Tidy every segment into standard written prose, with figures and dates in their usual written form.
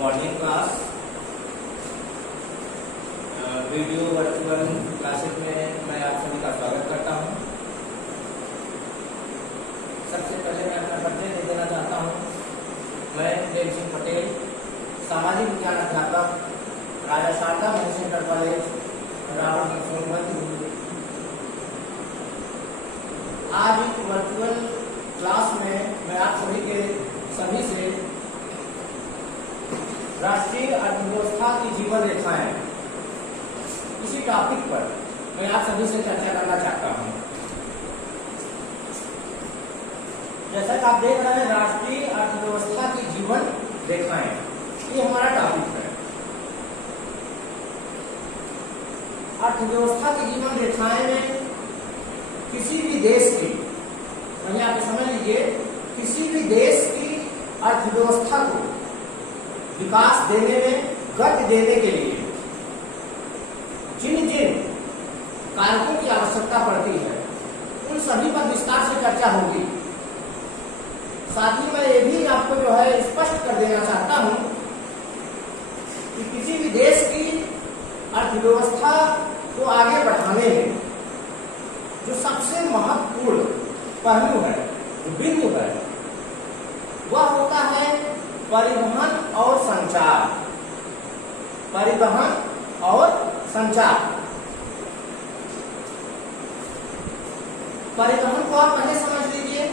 Morning class video virtual classes में मैं आप सभी का स्वागत करता हूं। सबसे पहले मैं अपना परिचय दे देना चाहता हूं। मैं देव सिंह पटेल, सामाजिक विज्ञान अध्यापक, राजा शारदा महिला इंटर कॉलेज, रावण सोनभद्र। आज एक वर्चुअल क्लास में मैं आप सभी से राष्ट्रीय अर्थव्यवस्था की जीवन रेखाएं इसी टॉपिक पर मैं आप सभी से चर्चा करना चाहता हूं। जैसा कि आप देख रहे हैं, राष्ट्रीय अर्थव्यवस्था की जीवन रेखाएं, ये हमारा टॉपिक है। अर्थव्यवस्था की जीवन रेखाएं में किसी भी देश की, वहीं आप समझ लीजिए, किसी भी देश की अर्थव्यवस्था को विकास देने में, गति देने के लिए जिन जिन कारकों की आवश्यकता पड़ती है, उन सभी पर विस्तार से चर्चा होगी। साथ ही मैं ये भी आपको स्पष्ट कर देना चाहता हूं कि किसी भी देश की अर्थव्यवस्था को आगे बढ़ाने में जो सबसे महत्वपूर्ण पहलू है, जो बिंदु है, वह होता है परिवहन और संचार। परिवहन और संचार। परिवहन को आप पहले समझ लीजिए।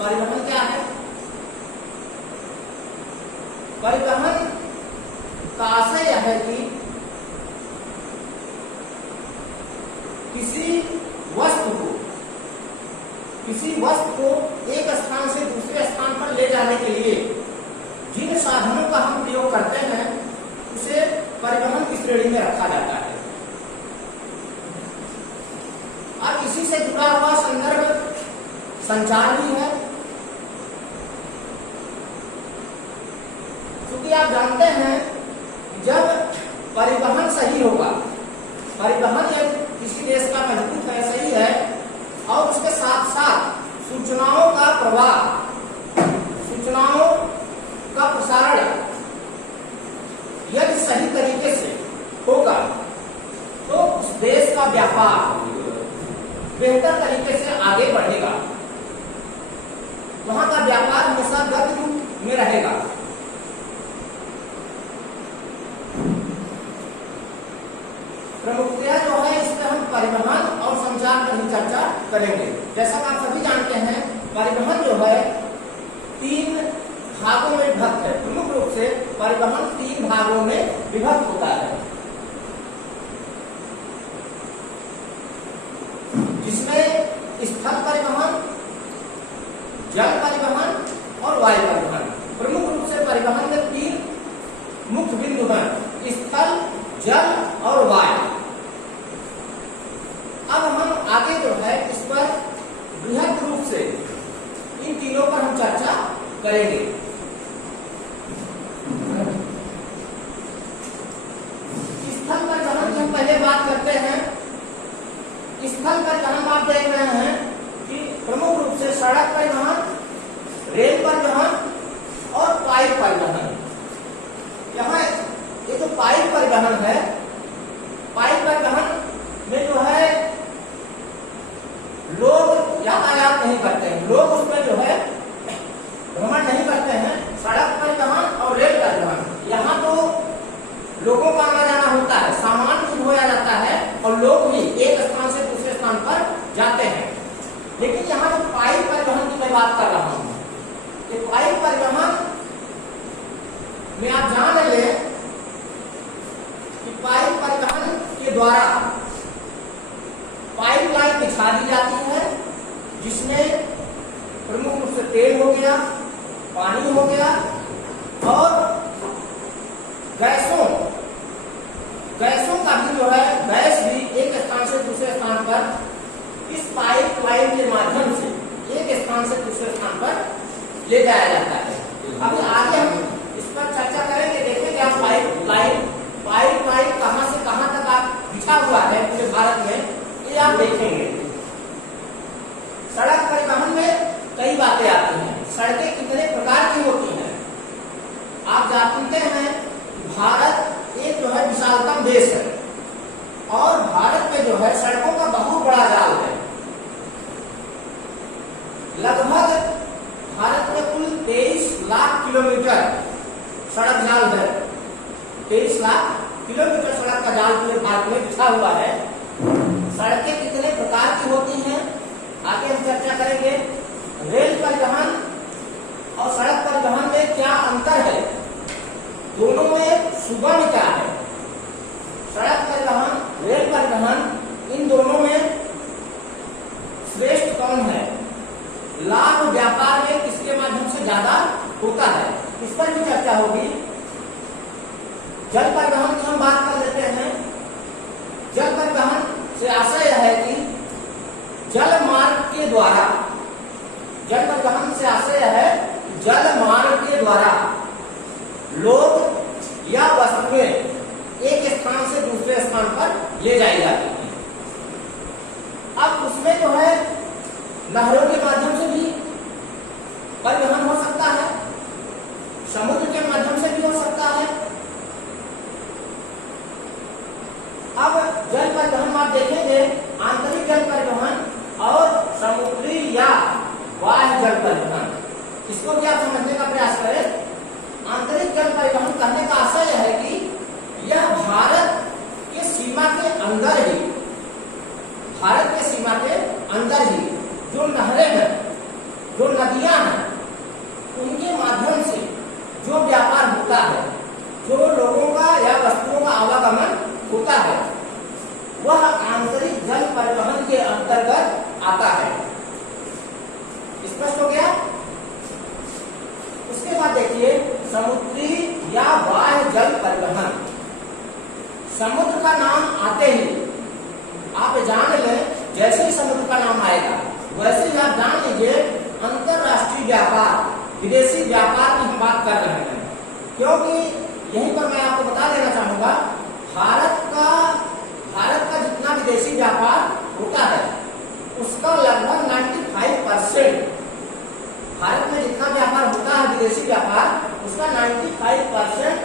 परिवहन क्या है? परिवहन का आशय यह है कि किसी वस्तु को एक स्थान से दूसरे स्थान पर ले जाने के लिए जिन साधनों का हम प्रयोग करते हैं, उसे परिवहन की श्रेणी में रखा जाता है। अब इसी से जुड़ा हुआ संदर्भ संचार भी है, क्योंकि आप जानते हैं जब परिवहन सही होगा, परिवहन किसी देश का मजबूत है, सही है, और उसके साथ साथ सूचनाओं का प्रवाह, सूचनाओं का प्रसारण यदि सही तरीके से होगा, तो उस देश का व्यापार बेहतर तरीके से आगे बढ़ेगा। वहां का व्यापार हमेशा गति रूप में रहेगा। प्रमुखतया इसमें हम परिवहन और संचार पर ही चर्चा करेंगे। जैसा कि आप सभी जानते हैं, परिवहन तीन भागों में विभक्त है। प्रमुख रूप से परिवहन तीन भागों में विभक्त होता है, जिसमें स्थल परिवहन, जल परिवहन और वायु परिवहन। प्रमुख रूप से परिवहन में तीन मुख्य बिंदु हैं: स्थल, जल और वायु। अब हम आगे इस पर बृहद रूप से इन तीनों पर हम चर्चा करेंगे। स्थल परिवहन की हम पहले बात करते हैं। स्थल परिवहन आप देख रहे हैं कि प्रमुख रूप से सड़क परिवहन, रेल परिवहन और पाइप परिवहन। यहाँ ये जो पाइप परिवहन है, पाइप परिवहन में लोग यातायात नहीं करते हैं, लोग उसमें भ्रमण नहीं करते हैं। सड़क परिवहन और रेल परिवहन, यहाँ तो लोगों का आना जाना होता है, सामान भी ढोया जाता है और लोग भी एक स्थान से दूसरे स्थान पर जाते हैं। लेकिन यहाँ जो पाइप परिवहन की मैं बात कर रहा हूँ, ये पाइप परिवहन में आप जान लें कि पाइप परिवहन के द्वारा पाइपलाइन बिछा दी जाती है, जिसमें प्रमुख रूप से तेल हो गया, पानी हो गया और गैसों का भी गैस भी एक स्थान से दूसरे स्थान पर इस पाइपलाइन के माध्यम से एक स्थान से दूसरे स्थान पर ले जाया जाता है। अब आगे हम इस पर चर्चा करेंगे, देखेंगे आप पाइपलाइन कहां से कहां तक आप बिछा हुआ है पूरे भारत में, ये आप देखेंगे। सड़क परिवहन में कई बातें आती हैं। सड़कें कितने प्रकार की होती हैं आप जानते किलोमीटर सड़क जाल है, 23 लाख किलोमीटर सड़क का जाल पूरे भारत में बिछा हुआ है। सड़कें कितने प्रकार की होती हैं आगे हम चर्चा करेंगे। रेल परिवहन और सड़क परिवहन में क्या अंतर है, दोनों में सुगम क्या है, सड़क परिवहन रेल परिवहन इन दोनों में श्रेष्ठ कौन है, लाभ व्यापार में किसके माध्यम से ज्यादा होता है, इस पर भी चर्चा होगी। जल परिवहन की हम बात कर लेते हैं। जल परिवहन से आशय यह है कि जल मार्ग के द्वारा, जल परिवहन से आशय यह है जल मार्ग के द्वारा लोग या वस्तुएं एक स्थान से दूसरे स्थान पर ले जाई जाती हैं। अब उसमें जो है नहरों के माध्यम से भी परिवहन हो सकता है, समुद्र के माध्यम से भी हो सकता है। अब जल परिवहन आप देखेंगे, आंतरिक जल परिवहन और समुद्री या बाह्य जल परिवहन, इसको भी आप समझने का प्रयास करें। आंतरिक जल परिवहन करने का आशय यह है कि यह भारत के सीमा के अंदर ही, भारत के सीमा के अंदर ही जो नहरें हैं, जो नदियां हैं, उनके माध्यम से जो व्यापार होता है, जो लोगों का या वस्तुओं का आवागमन होता है, वह आंतरिक जल परिवहन के अंतर्गत आता है। स्पष्ट हो गया। उसके बाद देखिए समुद्री या बाह्य जल परिवहन। समुद्र का नाम आते ही आप जान लें, जैसे ही समुद्र का नाम आएगा वैसे ही आप जान लीजिए अंतरराष्ट्रीय व्यापार, विदेशी व्यापार की हम बात कर रहे हैं। क्योंकि यहीं पर मैं आपको बता देना चाहूंगा, भारत का जितना विदेशी व्यापार होता है उसका लगभग 95%, भारत में जितना व्यापार होता है विदेशी व्यापार उसका 95%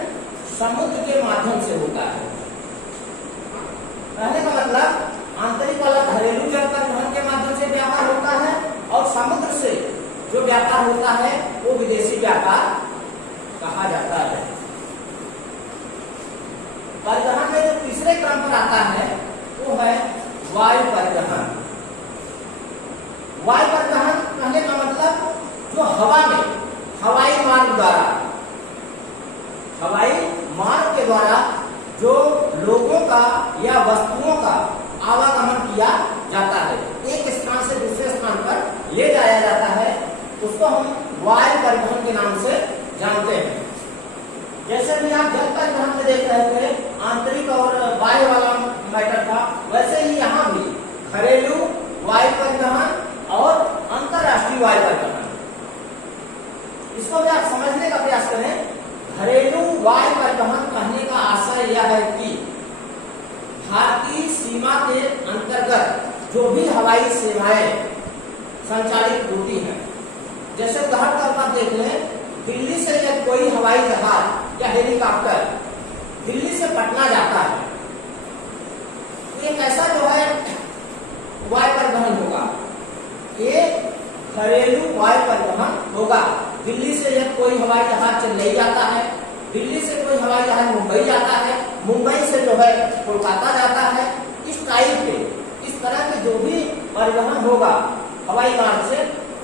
समुद्र के माध्यम से होता है। कहने का मतलब आंतरिक वाला घरेलू जल परिवहन के माध्यम से व्यापार होता है और समुद्र से जो व्यापार होता है वो विदेशी व्यापार कहा जाता है। परिवहन में जो तीसरे क्रम पर आता है वो है वायु परिवहन। वायु परिवहन कहने का मतलब जो हवा में हवाई मार्ग द्वारा, हवाई मार्ग के द्वारा जो लोगों का या वस्तुओं का आवागमन किया जाता है, एक स्थान से दूसरे स्थान पर ले जाया जाता है, उसको हम वायु परिवहन के नाम से जानते हैं। जैसे भी आप जल परिवहन में देख रहे थे आंतरिक और बाह्य वाला मैटर था, वैसे ही यहाँ भी घरेलू वायु परिवहन और अंतरराष्ट्रीय वायु परिवहन, इसको भी आप समझने का प्रयास करें। घरेलू वायु परिवहन कहने का आशय यह है कि भारतीय सीमा के अंतर्गत जो भी हवाई सेवाएं संचालित होती हैं, जैसे उदाहरण तौर पर देख लें, दिल्ली से जब कोई हवाई जहाज या हेलीकॉप्टर दिल्ली से पटना जाता है तो एक ऐसा जो है वायु परिवहन होगा, एक घरेलू वायु परिवहन होगा। दिल्ली से जब कोई हवाई जहाज चेन्नई जाता है, दिल्ली से कोई हवाई जहाज मुंबई जाता है, मुंबई से जो है कोलकाता जाता है, इस टाइप के, इस तरह के जो भी परिवहन होगा हवाई मार्ग से,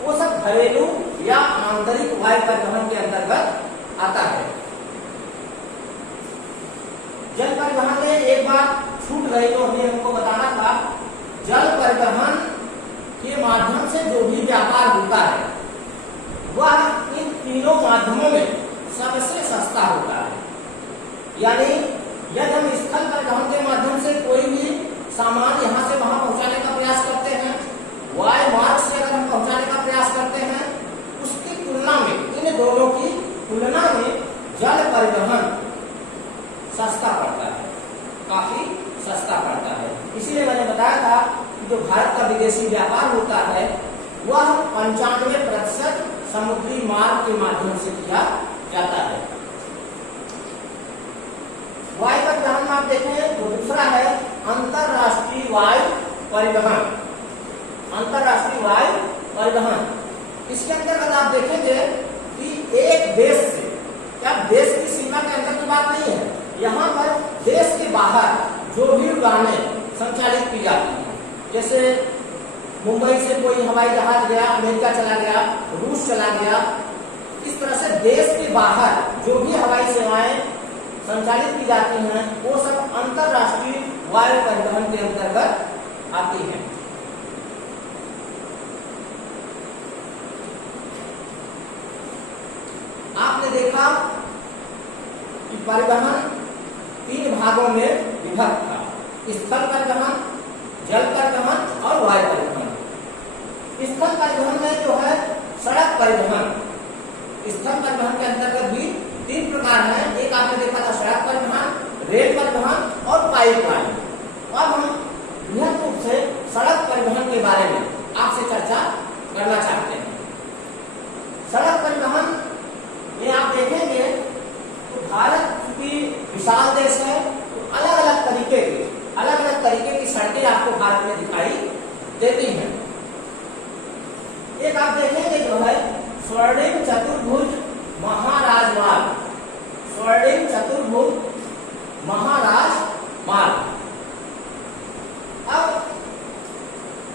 वो सब घरेलू या आंतरिक वायु परिवहन के अंतर्गत आता है। जल परिवहन में एक बात छूट गई तो हमें हमको बताना था, जल परिवहन के माध्यम से जो भी व्यापार होता है वह इन तीनों माध्यमों में सबसे सस्ता होता है। यानी यदि हम स्थल परिवहन के माध्यम से कोई भी सामान यहाँ से वहां पहुंचाने का प्रयास करते हैं, वायु मार्ग से अगर हम पहुंचाने का प्रयास करते हैं, उसकी तुलना में, इन दोनों की तुलना में जल परिवहन सस्ता पड़ता है, काफी सस्ता पड़ता है। इसीलिए मैंने बताया था कि जो भारत का विदेशी व्यापार होता है वह 95% समुद्री मार्ग के माध्यम से किया जाता है। वायु परिवहन में आप देखें तो दूसरा है अंतरराष्ट्रीय वायु परिवहन। अंतरराष्ट्रीय वायु परिवहन, इसके अंतर्गत आप देखेंगे कि एक देश से मुंबई से कोई हवाई जहाज गया, अमेरिका चला गया, रूस चला गया, इस तरह से देश के बाहर जो भी हवाई सेवाएं संचालित की जाती हैं वो सब अंतरराष्ट्रीय वायु परिवहन के अंतर्गत आती हैं। आपने देखा कि परिवहन 3 भागों में विभक्त था, स्थल परिवहन, जल परिवहन और वायु परिवहन। स्थल परिवहन में जो है सड़क परिवहन, स्थल परिवहन के अंतर्गत भी 3 प्रकार हैं। एक आपने देखा था सड़क परिवहन, रेल परिवहन और पाइपलाइन। अब हम बृहद रूप से सड़क परिवहन के बारे में आपसे चर्चा करना चाहते हैं। सड़क परिवहन में आप देखेंगे तो भारत चूंकि विशाल देश है तो अलग अलग तरीके की सड़कें आपको भारत में दिखाई देती हैं। एक आप देखेंगे जो है स्वर्णिम चतुर्भुज महाराजमार्ग, स्वर्णिम चतुर्भुज महाराजमार्ग। अब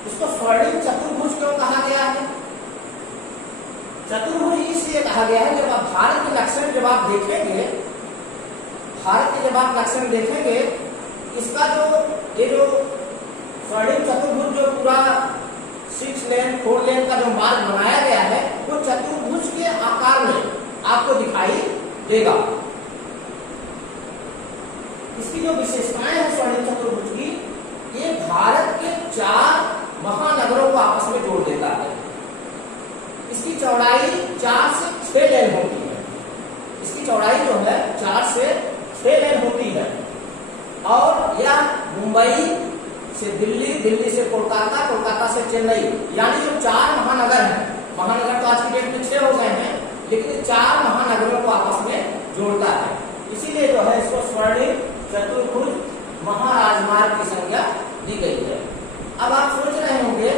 इसको स्वर्णिम चतुर्भुज क्यों कहा गया है? चतुर्भुज इसलिए कहा गया है, जब आप भारत के लक्षण जब आप देखेंगे, भारत के जब आप लक्षण देखेंगे, इसका ये जो स्वर्णिम चतुर्भुज जो पूरा 6 लेन 4 लेन का जो मार्ग बनाया गया है वो चतुर्भुज के आकार में आपको दिखाई देगा। इसकी जो विशेषताएं हैं स्वर्णिम चतुर्भुज की, ये भारत के 4 महानगरों को आपस में जोड़ देता है। इसकी चौड़ाई 4 से 6 लेन होती है। इसकी चौड़ाई जो है 4 से 6 लेन होती है और यह मुंबई से दिल्ली, दिल्ली से कोलकाता, कोलकाता से चेन्नई, यानी जो 4 महानगर हैं, महानगर तो आज की डेट में 6 हो गए हैं, लेकिन 4 महानगरों को आपस में जोड़ता है। इसीलिए जो है इसको स्वर्णिम चतुर्भुज महाराजमार्ग की संज्ञा दी गई है। अब आप सोच रहे होंगे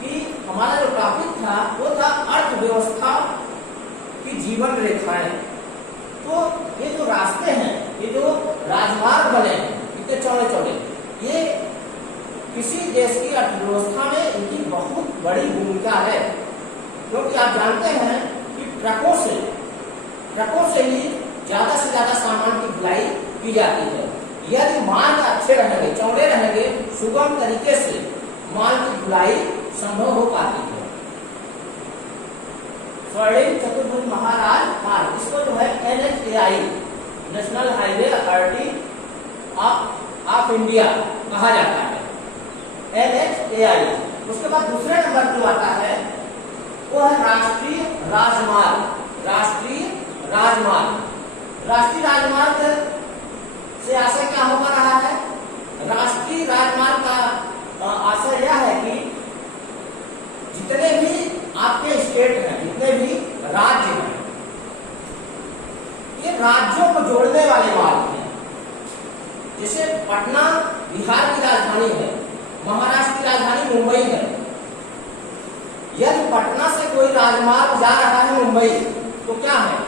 कि हमारा जो टॉपिक था वो था अर्थव्यवस्था की जीवन रेखाएं। तो ये जो रास्ते हैं, ये जो राजमार्ग बने हैं इतने चौड़े चौड़े, ये किसी देश की अर्थव्यवस्था में इनकी बहुत बड़ी भूमिका है, क्योंकि आप जानते हैं कि ट्रकों से ही ज्यादा से ज्यादा सामान की ढुलाई की जाती है। यदि मार्ग अच्छे रहेंगे, चौड़े रहेंगे, सुगम तरीके से माल की ढुलाई संभव हो पाती है। स्वर्णिम चतुर्भुज महाराजमार्ग, इसको जो है NHAI, national highway authority of India कहा जाता है, NHAI। उसके बाद दूसरे नंबर जो आता है वो है राष्ट्रीय राजमार्ग। राष्ट्रीय राजमार्ग से आशय क्या होगा रहा है? राष्ट्रीय राजमार्ग का आशय यह है कि जितने भी आपके स्टेट हैं, जितने भी राज्य हैं, ये राज्यों को जोड़ने वाले मार्ग हैं। जैसे पटना बिहार की राजधानी है, महाराष्ट्र की राजधानी मुंबई है। यदि पटना से कोई राजमार्ग जा रहा है मुंबई, तो क्या है?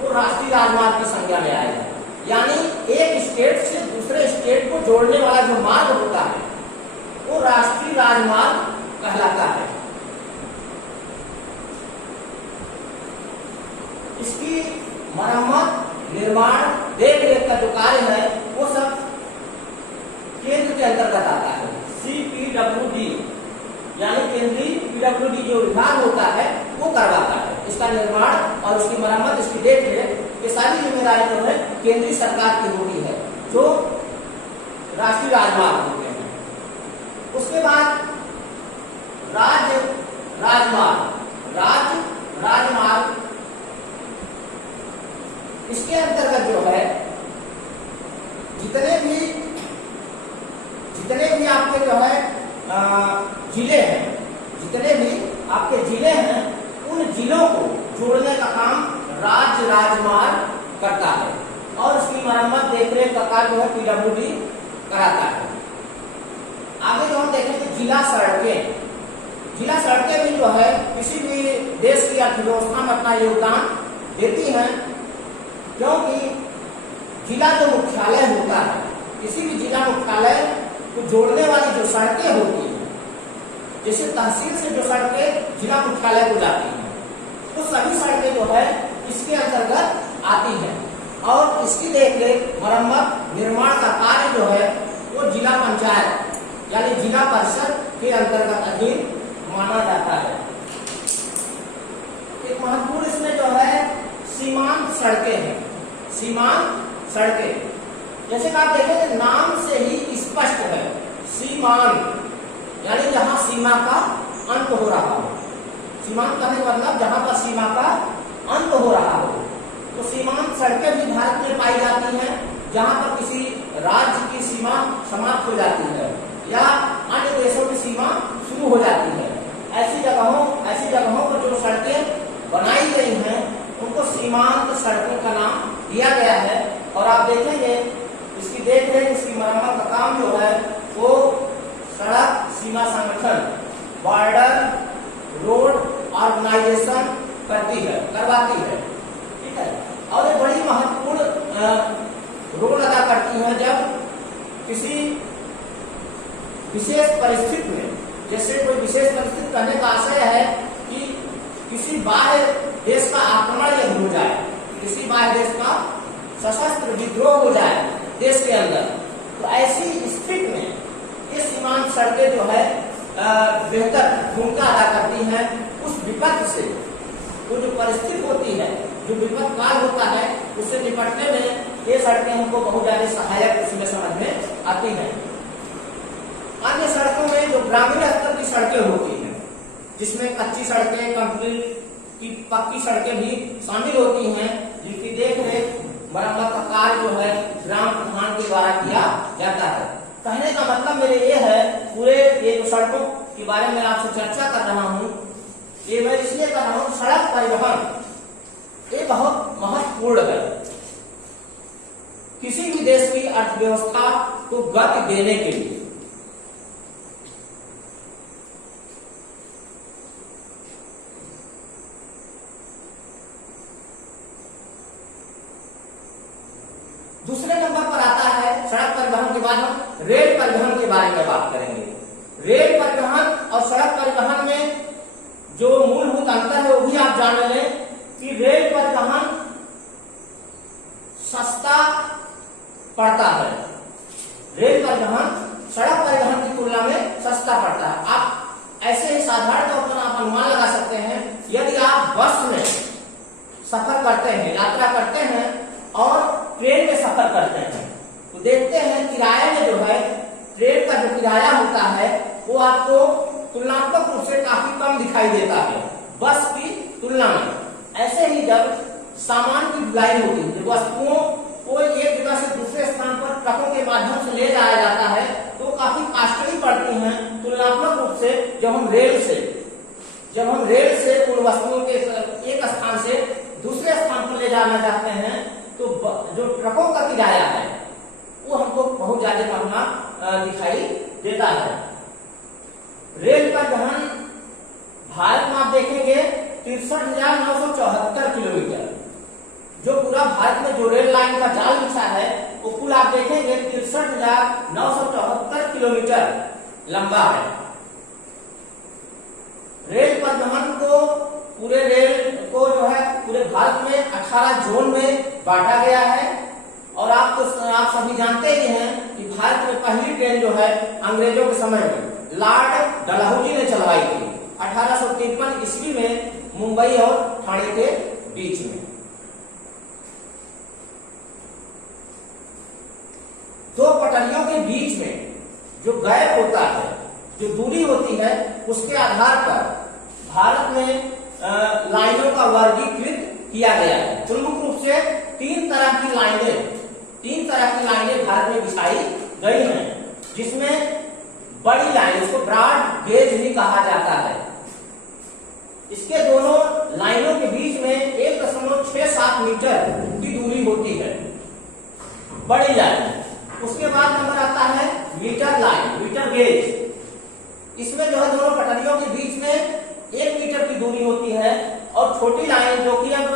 वो राष्ट्रीय राजमार्ग की संज्ञा में आएगा। यानी एक स्टेट से दूसरे स्टेट को जोड़ने वाला जो मार्ग होता है वो राष्ट्रीय राजमार्ग कहलाता है। इसकी मरम्मत, निर्माण, देख-रेख का जो कार्य है वो सब केंद्र के अंतर्गत आता है। CPWD यानी केंद्रीय PWD जो विभाग होता है वो करवाता है। इसका निर्माण और उसकी मरम्मत, इसकी देख-रेख, ये सारी जिम्मेदारी जो है केंद्रीय सरकार की होती है, जो राष्ट्रीय राजमार्ग होते हैं। उसके बाद राज्य राजमार्ग, इसके अंतर्गत जो है जितने भी आपके जो है जिले हैं, जितने भी आपके जिले हैं, उन जिलों को जोड़ने का काम राज्य राजमार्ग करता है और उसकी मरम्मत, देखरेख का कार्य जो है PWD कराता है। आगे जो हम देखेंगे जिला सड़कें भी जो है किसी भी देश की अर्थव्यवस्था में अपना योगदान देती हैं, क्योंकि जिला जो मुख्यालय होता है, किसी भी जिला मुख्यालय को जोड़ने वाली जो सड़कें होती हैं, जैसे तहसील से जो सड़कें जिला मुख्यालय को जाती हैं, तो सभी सड़कें जो है इसके अंतर्गत आती हैं और इसकी देखरेख, मरम्मत, निर्माण का कार्य जो है वो जिला पंचायत यानी जिला परिषद के अंतर्गत अधीन माना जाता है। एक महत्वपूर्ण इसमें जो है सीमांत सड़कें हैं। सीमांत सड़कें जैसे कि आप देखेंगे नाम से ही स्पष्ट है, सीमांत यानी जहां सीमा का अंत हो रहा हो। सीमांत कहने का मतलब जहां पर सीमा का अंत हो रहा हो। तो सीमांत सड़कें भी भारत में पाई जाती हैं जहां पर किसी राज्य की सीमा समाप्त हो जाती है या अन्य देशों की सीमा शुरू हो जाती है। ऐसी जगहों पर जो सड़कें बनाई गई हैं उनको सीमांत सड़कों का नाम दिया गया है। और आप देखेंगे इसकी देखरेख, इसकी मरम्मत का काम जो है वो सड़क सीमा संगठन, बॉर्डर रोड ऑर्गेनाइजेशन करवाती है, ठीक है। और ये बड़ी महत्वपूर्ण रोल अदा करती है जब किसी विशेष परिस्थिति में, जैसे कोई विशेष परिस्थिति कहने का आशय है कि किसी बाह्य देश का आक्रमण यदि हो जाए, किसी बाह्य देश का सशस्त्र विद्रोह हो जाए देश के अंदर, तो ऐसी स्थिति में ये सीमांत सड़कें जो है बेहतर भूमिका अदा करती हैं। उस विपत्ति से वो जो परिस्थिति होती है, जो विपत्त काल होता है, उससे निपटने में ये सड़कें हमको बहुत ज्यादा सहायक उसमें समझ में आती हैं। अन्य सड़कों में जो ग्रामीण स्तर की सड़कें होती हैं, जिसमें कच्ची सड़कें, कंक्रीट की पक्की सड़कें भी शामिल होती हैं, जिनकी देखरेख, मरम्मत का कार्य जो है ग्राम प्रधान के द्वारा किया जाता है। कहने का मतलब मेरे ये है, पूरे ये जो सड़कों के बारे में आपसे चर्चा कर रहा हूँ, ये मैं इसलिए कर रहा हूँ, सड़क परिवहन ये बहुत महत्वपूर्ण है किसी भी देश की अर्थव्यवस्था को गति देने के लिए। दूसरे नंबर पर आता है सड़क परिवहन के बाद हम रेल परिवहन के बारे में बात करेंगे। रेल परिवहन और सड़क परिवहन में जो मूलभूत अंतर है वो भी आप जान लें कि रेल परिवहन सस्ता पड़ता है। रेल परिवहन सड़क परिवहन की तुलना में सस्ता पड़ता है। आप ऐसे ही साधारण तौर पर आप अनुमान लगा सकते हैं, यदि आप बस में सफर करते हैं, यात्रा करते हैं और ट्रेन में सफर करते हैं, तो देखते हैं किराए में जो है ट्रेन का जो किराया होता है वो आपको तुलनात्मक रूप से काफी कम दिखाई देता है बस की तुलना में। ऐसे ही जब सामान की ढुलाई होती है, जब वस्तुओं को एक जगह से दूसरे स्थान पर ट्रकों के माध्यम से ले जाया जाता है, तो काफी कॉस्टली पड़ती हैं तुलनात्मक रूप से जब हम रेल से उन वस्तुओं के एक स्थान से दूसरे स्थान पर ले जाना चाहते हैं, तो जो ट्रकों का किराया है वो हमको बहुत ज्यादा महंगा दिखाई देता है। रेल परिवहन भारत में आप देखेंगे 63,974 किलोमीटर, जो पूरा भारत में जो रेल लाइन का जाल बिछा है वो कुल आप देखेंगे 63,974 किलोमीटर लंबा है। रेल परिवहन को पूरे रेल को जो है पूरे भारत में 18 जोन में बांटा गया है। और आप सभी जानते ही हैं कि भारत में पहली ट्रेन जो है अंग्रेजों के समय में लॉर्ड डलहौजी ने चलवाई थी 1853 ईस्वी में मुंबई और ठाणे के बीच में। दो पटरियों के बीच में जो गैप होता है, जो दूरी होती है, उसके आधार पर भारत में लाइनों का वर्गीकृत किया गया है। प्रमुख रूप से तीन तरह की लाइनें भारत में बिछाई गई हैं, जिसमें बड़ी लाइन, इसको ब्रॉड गेज भी कहा जाता है। इसके दोनों लाइनों के बीच में 1.67 मीटर की दूरी होती है, बड़ी लाइन। उसके बाद नंबर आता है मीटर लाइन, मीटर गेज। इसमें जो है दोनों पटरियों के बीच में 1 मीटर की दूरी होती है। और छोटी लाइन जो कि अब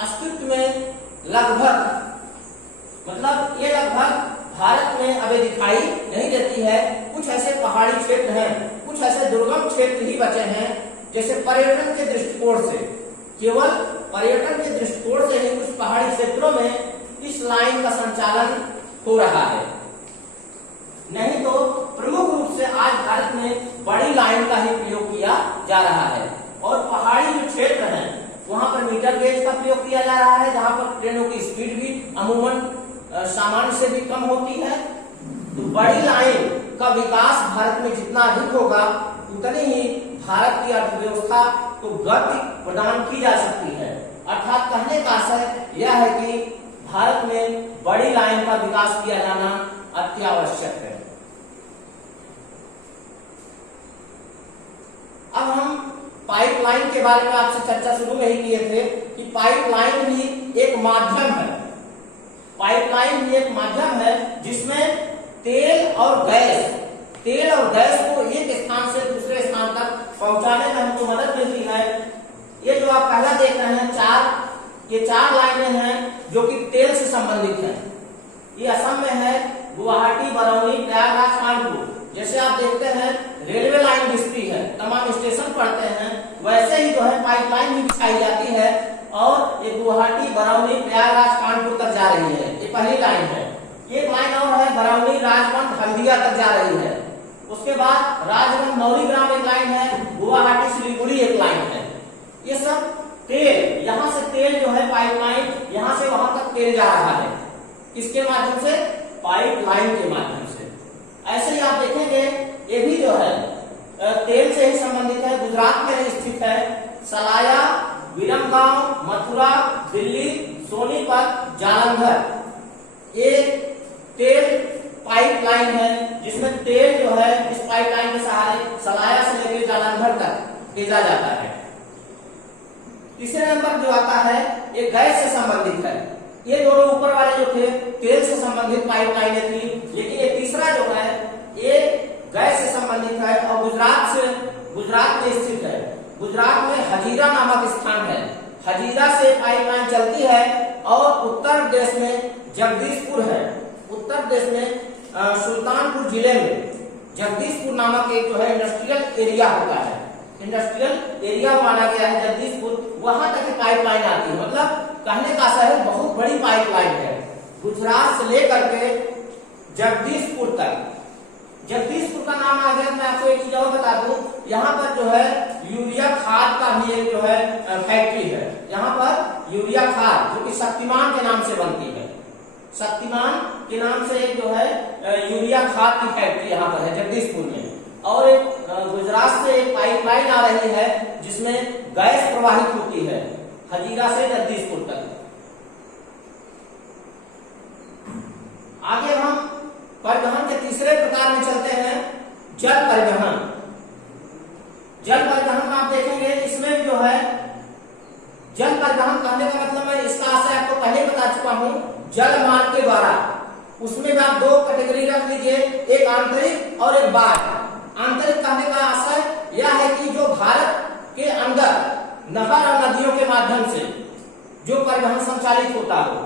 अस्तित्व में लगभग ये लगभग भारत में अभी दिखाई नहीं देती है। कुछ ऐसे पहाड़ी क्षेत्र हैं, कुछ ऐसे दुर्गम क्षेत्र ही बचे हैं, जैसे पर्यटन के दृष्टिकोण से, केवल पर्यटन के दृष्टिकोण से ही कुछ पहाड़ी क्षेत्रों में इस लाइन का संचालन हो रहा है। नहीं तो प्रमुख रूप से आज भारत में बड़ी लाइन का ही प्रयोग किया जा रहा है। और पहाड़ी जो क्षेत्र हैं वहां पर मीटर गेज का प्रयोग किया जा रहा है, जहां पर ट्रेनों की स्पीड भी अमूमन सामान्य से भी कम होती है। तो बड़ी लाइन का विकास भारत में जितना अधिक होगा उतनी ही भारत की अर्थव्यवस्था को गति प्रदान की जा सकती है। अर्थात कहने का आशय यह है कि भारत में बड़ी लाइन का विकास किया जाना अत्यावश्यक है। अब हम पाइपलाइन के बारे में आपसे चर्चा शुरू में ही किए थे कि पाइपलाइन भी एक माध्यम है। पाइपलाइन भी एक माध्यम है जिसमें तेल और गैस को एक स्थान से दूसरे स्थान तक पहुंचाने में हमको मदद मिलती है। ये जो आप पहला देख रहे हैं ये चार लाइनें हैं जो कि तेल से संबंधित हैं। ये असम में है, गुवाहाटी, बरौनी, प्रयागराज, कानपुर। जैसे आप देखते हैं रेलवे लाइन बिछती है, तमाम स्टेशन पड़ते हैं, वैसे ही जो है पाइपलाइन भी बिछाई जाती है और ये गुवाहाटी, बरौनी, प्रयागराज, कानपुर तक जा रही है। ये पहली लाइन है। एक लाइन और है बरौनी, राजगंज, हल्दिया तक जा रही है। उसके बाद राजगंज, मौलीग्राम एक लाइन है, गुवाहाटी, सिलीगुड़ी एक लाइन है। ये सब तेल, यहाँ से तेल जो है पाइपलाइन यहाँ से वहां तक तेल जा रहा है। किसके माध्यम से? पाइपलाइन के माध्यम से। ऐसे ही आप देखेंगे ये भी जो है तेल से ही संबंधित है। गुजरात में स्थित है। सलाया, विरमगांव, मथुरा, दिल्ली, सोनीपत, जालंधर ये तेल पाइपलाइन है, जिसमें तेल जो है इस पाइपलाइन के सहारे सलाया से लेकर जालंधर तक भेजा जाता है। तीसरे नंबर जो आता है ये गैस से संबंधित है। ये दोनों ऊपर वाले जो थे तेल से संबंधित पाइपलाइनें थी, लेकिन ये तीसरा जो है ये गैस से संबंधित है और गुजरात में स्थित है। गुजरात में हजीरा नामक स्थान है। हजीरा से पाइपलाइन चलती है और उत्तर प्रदेश में जगदीशपुर है। उत्तर प्रदेश में सुल्तानपुर जिले में जगदीशपुर नामक एक जो है इंडस्ट्रियल एरिया होता है। इंडस्ट्रियल एरिया माना गया है जगदीशपुर, वहां तक पाइपलाइन आती है। मतलब कहने का आशय है बहुत बड़ी पाइपलाइन है, गुजरात से लेकर के जगदीशपुर तक। जगदीशपुर का नाम आ गया। मैं आपको एक चीज और बता दूं, यहाँ पर जो है यूरिया खाद का भी एक जो है फैक्ट्री है। यहाँ पर यूरिया खाद जो कि शक्तिमान के नाम से बनती है, शक्तिमान के नाम से एक जो है यूरिया खाद की फैक्ट्री यहाँ पर है जगदीशपुर में। और एक गुजरात से एक पाइपलाइन आ रही है जिसमें गैस प्रवाहित होती है हजीरा से जगदीशपुर तक। आगे हम परिवहन के तीसरे प्रकार में चलते हैं, जल परिवहन। जल परिवहन में आप देखेंगे इसमें जो है जल परिवहन कहने का मतलब मैं इसका आशय आपको पहले बता चुका हूं, जल मार्ग के द्वारा। उसमें भी आप दो कैटेगरी रख लीजिए, एक आंतरिक और एक बाह्य। आंतरिक कहने का आशय यह है कि जो भारत के अंदर नहर और नदियों के माध्यम से जो परिवहन संचालित होता हो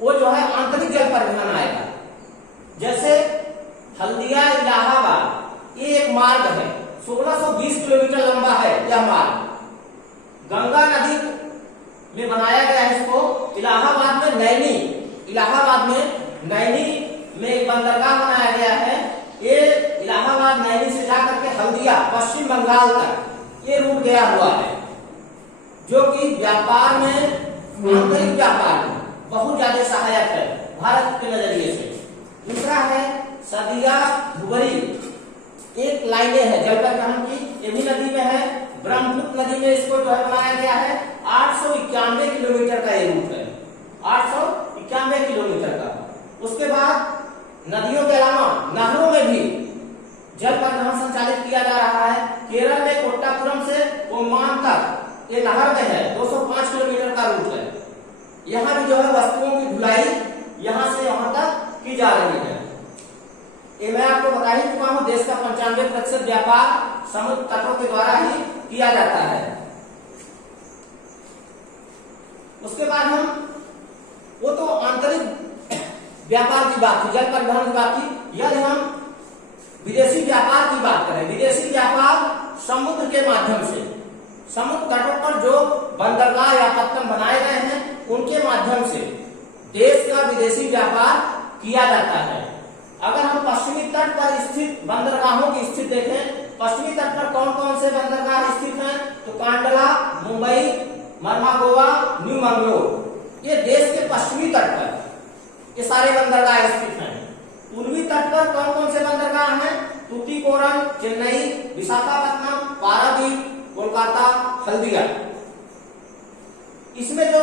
वो जो है आंतरिक जल परिवहन आएगा। जैसे हल्दिया इलाहाबाद ये एक मार्ग है, 1620 किलोमीटर लंबा है यह मार्ग। गंगा नदी में बनाया गया है इसको। इलाहाबाद में नैनी में एक बंदरगाह बनाया गया है। ये इलाहाबाद नैनी से जाकर के हल्दिया पश्चिम बंगाल तक ये रूट गया हुआ है, जो कि व्यापार में, आंतरिक व्यापार में बहुत ज्यादा सहायक है भारत के नजरिए से। दूसरा है सदिया धुबरी, एक लाइनें है जल परिवहन की, ये भी नदी में है। ब्रह्मपुत्र नदी में इसको जो है बनाया गया है। 891 किलोमीटर का ये रूट है, 891 किलोमीटर का। उसके बाद नदियों के अलावा नहरों में भी जल परिवहन संचालित किया जा रहा है। केरल में कोट्टापुरम से ओमान तक ये नहर में है, 205 किलोमीटर का रूट है। यहाँ भी जो है वस्तुओं की ढुलाई यहाँ से वहां तक की जा रही है। ये मैं आपको बता ही चुका हूं, देश का 95% व्यापार समुद्र तटों के द्वारा ही किया जाता है। उसके बाद हम वो तो आंतरिक व्यापार की बात की, जल परिवहन की बात की। यदि हम विदेशी व्यापार की बात करें, विदेशी व्यापार समुद्र के माध्यम से, समुद्र तटों पर जो बंदरगाह या पत्तन बनाए गए हैं उनके माध्यम से देश का विदेशी व्यापार किया जाता है। अगर हम पश्चिमी तट पर स्थित बंदरगाहों की स्थिति देखें, पश्चिमी तट पर कौन कौन से बंदरगाह स्थित हैं, तो कांडला, मुंबई, मरमागोवा, न्यू मंगलोर, ये देश के पश्चिमी तट पर ये सारे बंदरगाह स्थित हैं। पूर्वी तट पर कौन कौन से बंदरगाह हैं, तूतीकोरन, चेन्नई, विशाखापत्तनम, पारादीप, कोलकाता, हल्दिया। इसमें जो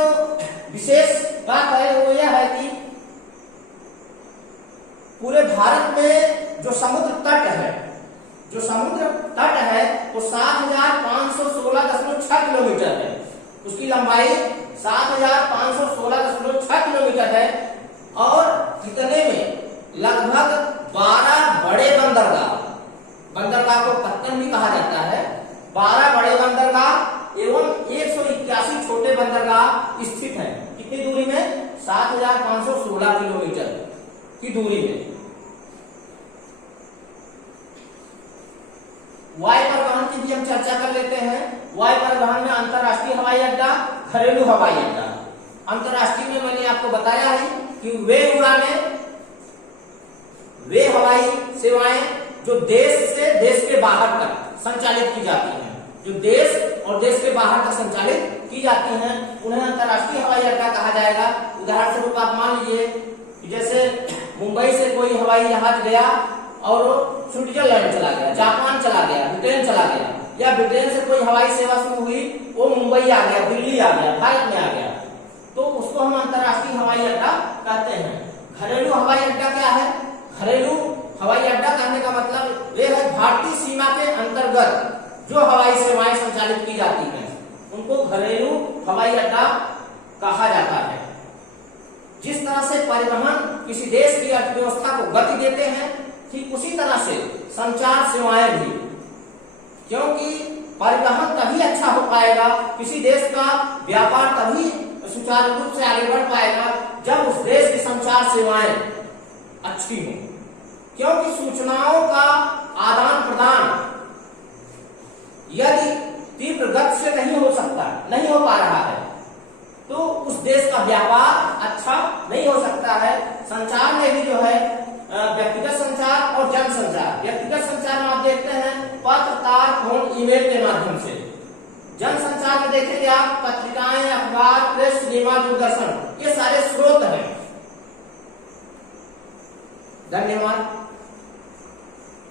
विशेष बात है वो यह है कि पूरे भारत में जो समुद्र तट है, जो समुद्र तट है वो 7,516.6 किलोमीटर है, उसकी लंबाई 7,516.6 किलोमीटर है। और इतने में लगभग 12 बड़े बंदरगाह, बंदरगाह को पत्तन भी कहा जाता है, 12 बड़े बंदरगाह एवं 181 छोटे बंदरगाह स्थित हैं। कितनी दूरी में, 7,516 किलोमीटर की दूरी में। वायु परिवहन की भी हम चर्चा कर लेते हैं। वायु परिवहन में अंतरराष्ट्रीय हवाई अड्डा, घरेलू हवाई अड्डा। अंतरराष्ट्रीय में मैंने आपको बताया है कि वे उड़ानें, वे हवाई सेवाएं जो देश से देश के बाहर तक संचालित की जाती हैं, जो देश और देश के बाहर तक संचालित की जाती हैं, उन्हें अंतरराष्ट्रीय हवाई अड्डा कहा जाएगा। उदाहरण स्वरूप आप मान लीजिए जैसे मुंबई से कोई हवाई जहाज गया और स्विट्जरलैंड चला गया, जापान चला गया, ब्रिटेन चला गया, या ब्रिटेन से कोई हवाई सेवा शुरू हुई, वो मुंबई आ गया, दिल्ली आ गया, भारत में आ गया, तो उसको हम अंतरराष्ट्रीय हवाई अड्डा कहते हैं। घरेलू हवाई अड्डा क्या है, घरेलू हवाई अड्डा कहने का मतलब यह है भारतीय सीमा के अंतर्गत जो हवाई सेवाएं संचालित की जाती हैं उनको घरेलू हवाई अड्डा कहा जाता है। जिस तरह से परिवहन किसी देश की अर्थव्यवस्था को गति देते हैं, ठीक उसी तरह से संचार सेवाएं भी, क्योंकि परिवहन तभी अच्छा हो पाएगा, किसी देश का व्यापार तभी सुचारू रूप से आगे बढ़ पाएगा जब उस देश की संचार सेवाएं अच्छी हों। क्योंकि सूचनाओं का आदान प्रदान यदि तीव्र गति से नहीं हो सकता, नहीं हो पा रहा है, तो उस देश का व्यापार अच्छा नहीं हो सकता है। संचार में भी जो है व्यक्तिगत संचार और जन संचार, व्यक्तिगत संचार में आप देखते हैं पत्र, तार, फोन, ईमेल के माध्यम से। जन संचार में देखेंगे आप पत्रिकाएं, अखबार, प्रेस, सिनेमा, दूरदर्शन, ये सारे स्रोत हैं। धन्यवाद।